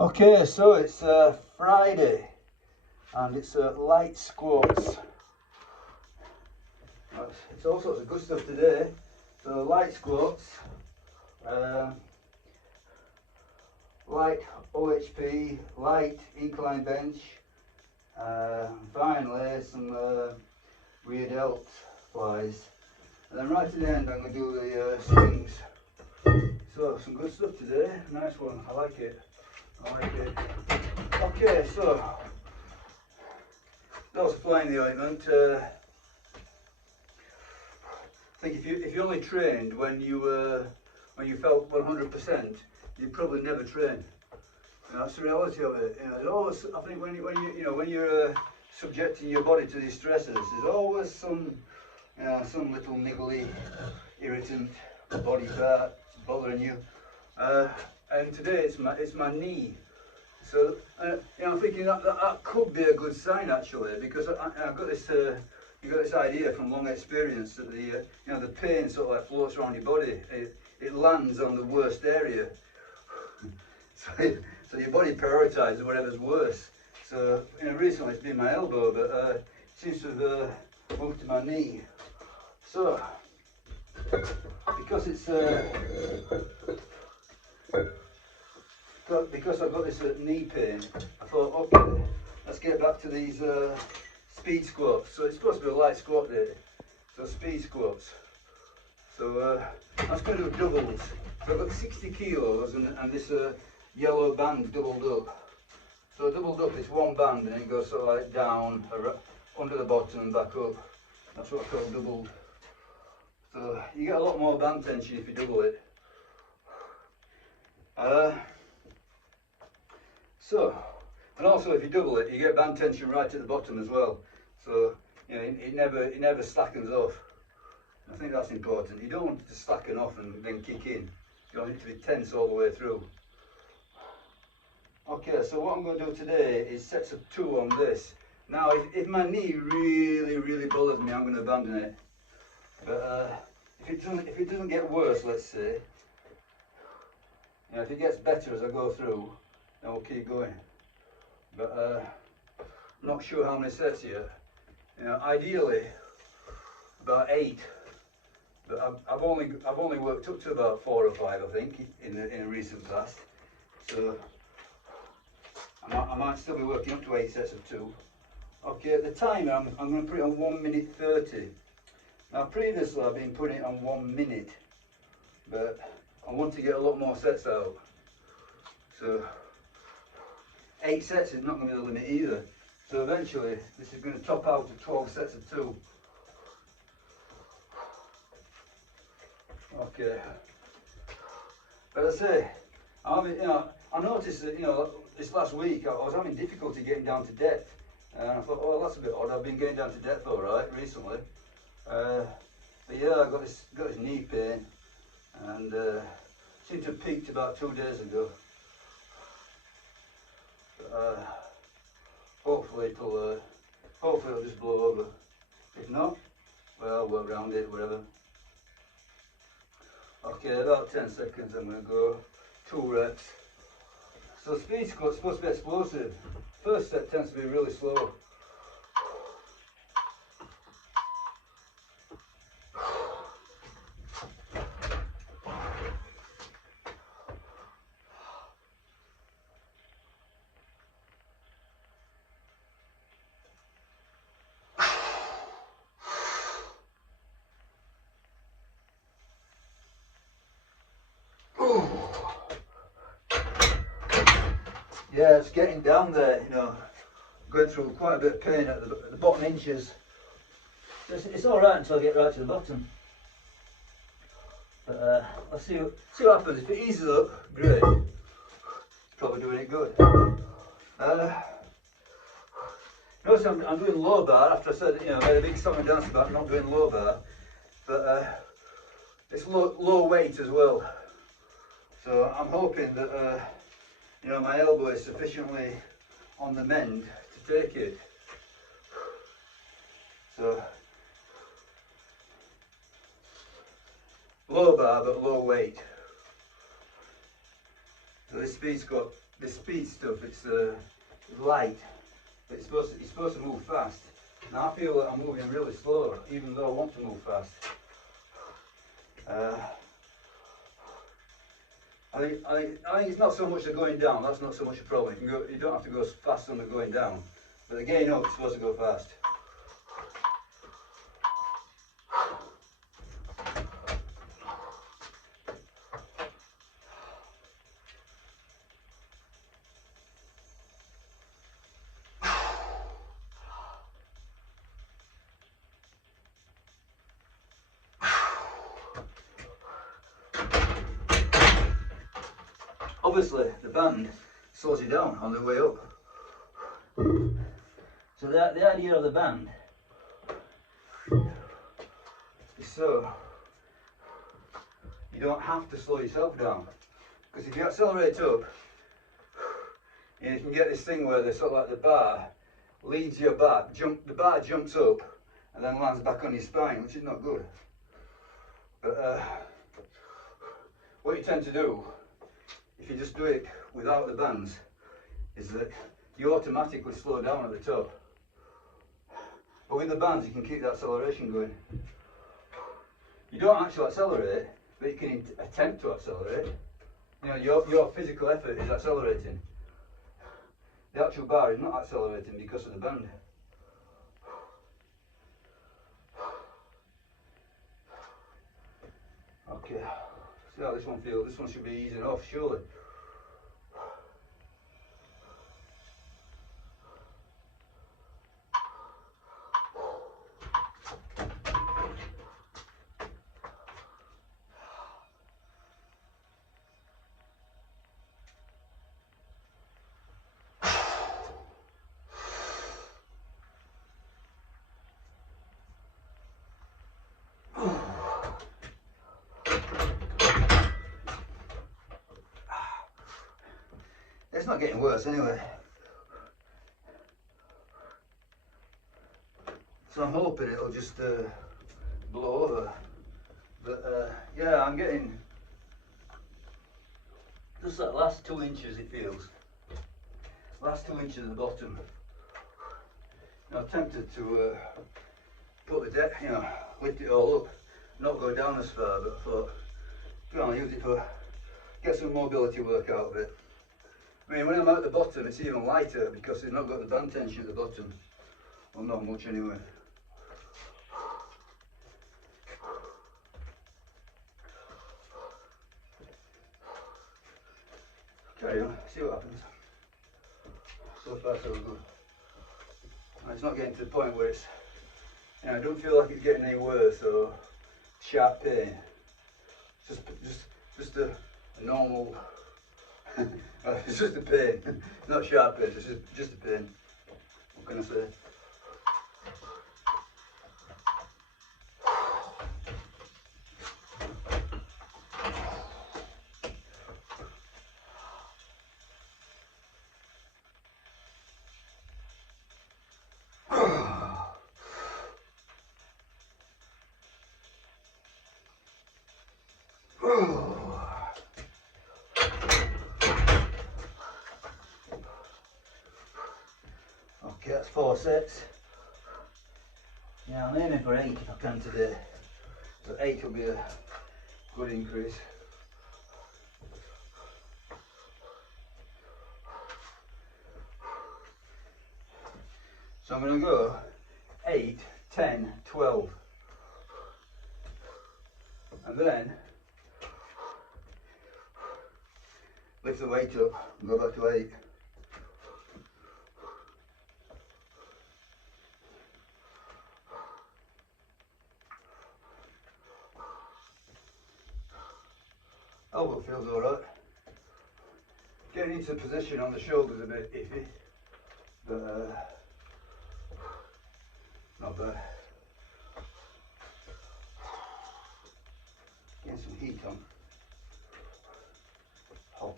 Okay, so it's Friday and it's light squats. It's all sorts of good stuff today. So light squats, uh, light OHP, light incline bench, finally some rear delt flies. And then right at the end I'm going to do the swings. So some good stuff today, nice one, I like it. Okay, so that was flying the ointment. I think if you only trained when you felt 100%, you'd probably never train. That's the reality of it. You know, there's always, I think when you're subjecting your body to these stresses, there's always some some little niggly irritant body part bothering you. And today it's my knee. So I'm thinking that could be a good sign actually, because I've got this. You got this idea from long experience that the pain sort of like floats around your body. It lands on the worst area. So your body prioritises whatever's worse. So recently it's been my elbow, but it seems to have moved to my knee. So because because I've got this knee pain, I thought, okay, let's get back to these speed squats. So it's supposed to be a light squat day. So speed squats. So I'm going to do doubles. So I've got 60 kilos and this yellow band doubled up. So doubled up, it's one band and it goes sort of like down, under the bottom and back up. That's what I call doubled. So you get a lot more band tension if you double it. And also if you double it, you get band tension right at the bottom as well. So it never slackens off. I think that's important. You don't want it to slacken off and then kick in. You want it to be tense all the way through. Okay, so what I'm going to do today is sets of 2 on this. Now, if my knee really bothers me, I'm going to abandon it. But if it doesn't get worse, let's say, if it gets better as I go through, then we'll keep going. But I'm not sure how many sets yet. Ideally about 8. But I've only worked up to about 4 or 5, I think, in a recent past. So I might still be working up to 8 sets of 2. Okay, at the timer I'm going to put it on 1 minute 30. Now previously I've been putting it on 1 minute, but I want to get a lot more sets out. So 8 sets is not going to be the limit either. So eventually this is going to top out to 12 sets of 2. Okay. But I say, I noticed that this last week I was having difficulty getting down to depth, and I thought, oh, that's a bit odd. I've been getting down to depth all right recently, but yeah, I got this knee pain, and seemed to have peaked about 2 days ago. But, hopefully it'll just blow over. If not, well, I'll work around it, whatever. Okay, about 10 seconds I'm going to go, 2 reps. So speed squat's supposed to be explosive. First set tends to be really slow. Yeah, it's getting down there, going through quite a bit of pain at the bottom inches. So it's all right until I get right to the bottom. But I'll see what happens. If it eases up, great. Probably doing it good. Notice I'm doing low bar after I said, I made a big song and dance about not doing low bar. But it's low weight as well. So I'm hoping that my elbow is sufficiently on the mend to take it. So low bar but low weight. So this speed stuff, it's light, but it's supposed to move fast. And I feel that I'm moving really slow, even though I want to move fast. I think it's not so much the going down, that's not so much a problem. You don't have to go fast on the going down, but the getting up, it's supposed to go fast. Obviously, the band slows you down on the way up. So the idea of the band is so you don't have to slow yourself down. Because if you accelerate up, you can get this thing where the sort of like the bar leads your back, the bar jumps up and then lands back on your spine, which is not good. But what you tend to do, if you just do it without the bands, is that you automatically slow down at the top. But with the bands, you can keep that acceleration going. You don't actually accelerate, but you can attempt to accelerate. You know, your physical effort is accelerating. The actual bar is not accelerating because of the band. Okay, see how this one feels. This one should be easing off, surely. It's not getting worse anyway. So I'm hoping it'll just blow over. But yeah, I'm getting just that last 2 inches, it feels. Last 2 inches at the bottom. I'm tempted to put the deck, you know, lift it all up, not go down as far, but I thought, you know, use it for, get some mobility work out of it. I mean, when I'm at the bottom, it's even lighter because it's not got the band tension at the bottom. Well, not much anyway. Carry on, see what happens. So far, so good. And it's not getting to the point where it's, you know, I don't feel like it's getting any worse or sharp pain. Just a normal. It's just a pain, not sharp pain. It's just a pain. What can I say? Okay, that's 4 sets. Yeah, I'm aiming for 8 if I can today. So 8 will be a good increase. So I'm going to go 8, 10, 12. And then lift the weight up and go back to 8. Elbow feels alright. Getting into position on the shoulders a bit iffy, but not bad. Getting some heat on. Hot.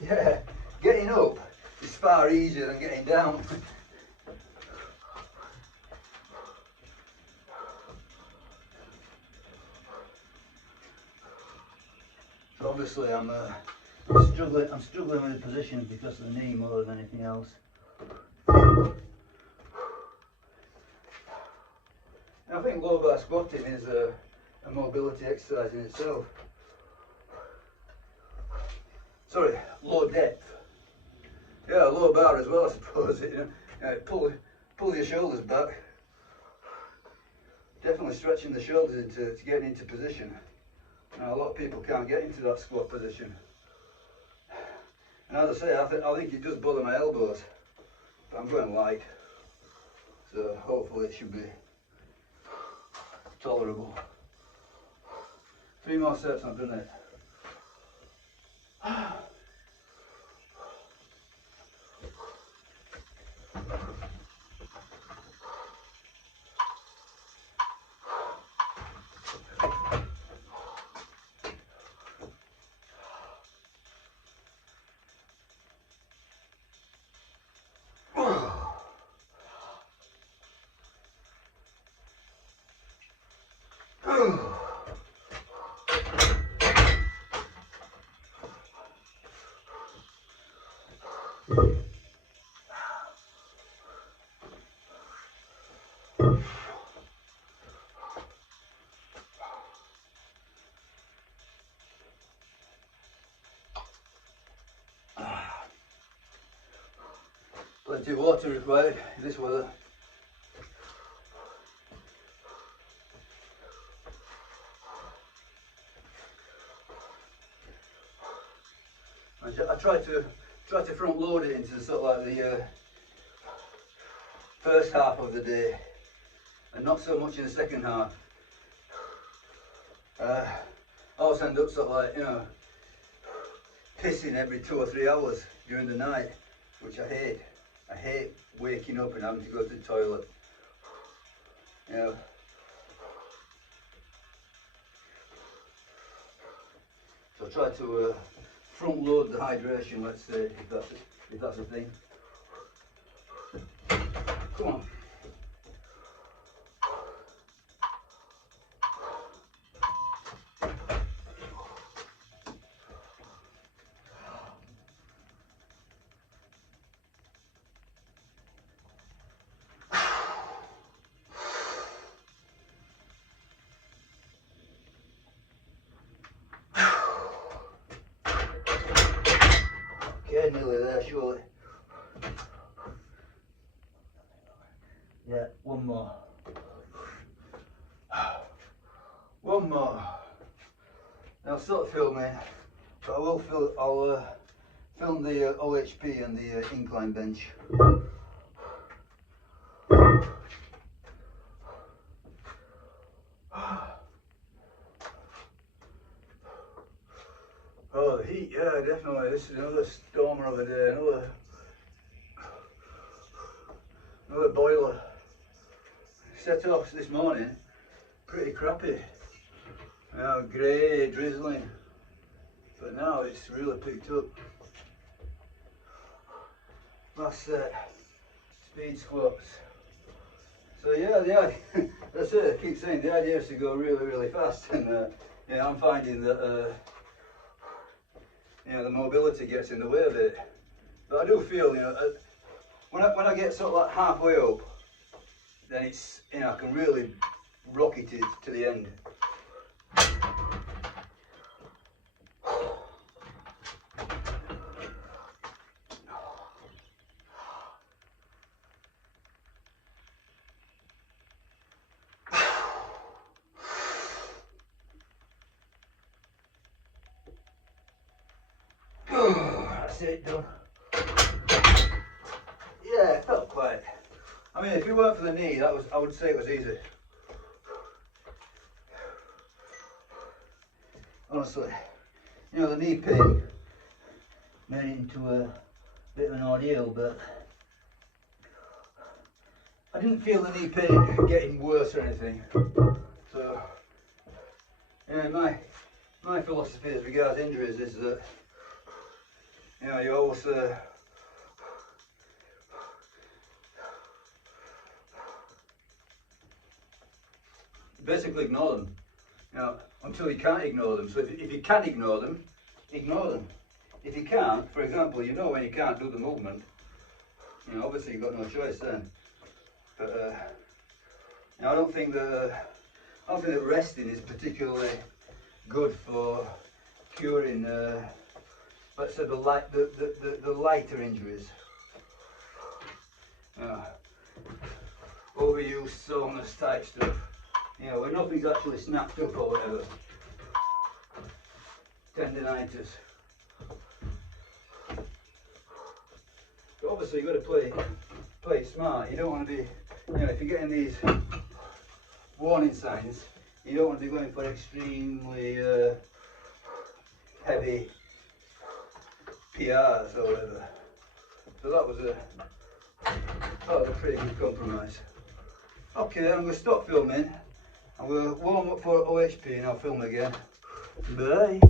Yeah, getting up is far easier than getting down. So obviously I'm struggling with the position because of the knee more than anything else. And I think low bar squatting is a mobility exercise in itself. Sorry, low depth. Yeah, low bar as well, I suppose. Pull your shoulders back. Definitely stretching the shoulders into getting into position. Now, a lot of people can't get into that squat position. And as I say, I think it does bother my elbows. But I'm going light, so hopefully it should be tolerable. 3 more sets, I've done it. Plenty of water required in this weather. I try to front load it into sort of like the first half of the day, and not so much in the second half. I always end up sort of like, you know, pissing every 2 or 3 hours during the night, which I hate. I hate waking up and having to go to the toilet. You know. So I try to front load the hydration, let's say, if that's a thing. Come on. Okay, nearly there, surely. Yeah, one more. One more. Now I'll start filming, but I'll film the OHP and the incline bench. Oh, the heat, yeah, definitely. This is another stormer of a day, another boiler. Set off this morning, pretty crappy. You know, grey, drizzling. But now it's really picked up. Last set, speed squats. So yeah, that's it. I keep saying the idea is to go really, really fast, and you know, I'm finding that you know, the mobility gets in the way of it. But I do feel, you know, when I get sort of like halfway up, then it's, you know, I can really rocket it to the end. That's it, done. Yeah, it felt quite. I mean, if it weren't for the knee, I would say it was easy. Honestly, you know, the knee pain made it into a bit of an ordeal, but I didn't feel the knee pain getting worse or anything. So, yeah, my philosophy as regards injuries is that you know, you always basically ignore them, you know, until you can't ignore them. So if you can ignore them, ignore them. If you can't, for example, you know when you can't do the movement, you know, obviously you've got no choice then. But you know, I don't think that resting is particularly good for curing, let's say, the lighter injuries. Overuse soreness type stuff. You know, when nothing's actually snapped up or whatever. Tendinitis. But obviously you've got to play it smart. You don't want to be, you know, if you're getting these warning signs, you don't want to be going for extremely heavy PRs or whatever. So that was a pretty good compromise. Okay, I'm going to stop filming. I'm going to warm up for OHP and I'll film again. Bye.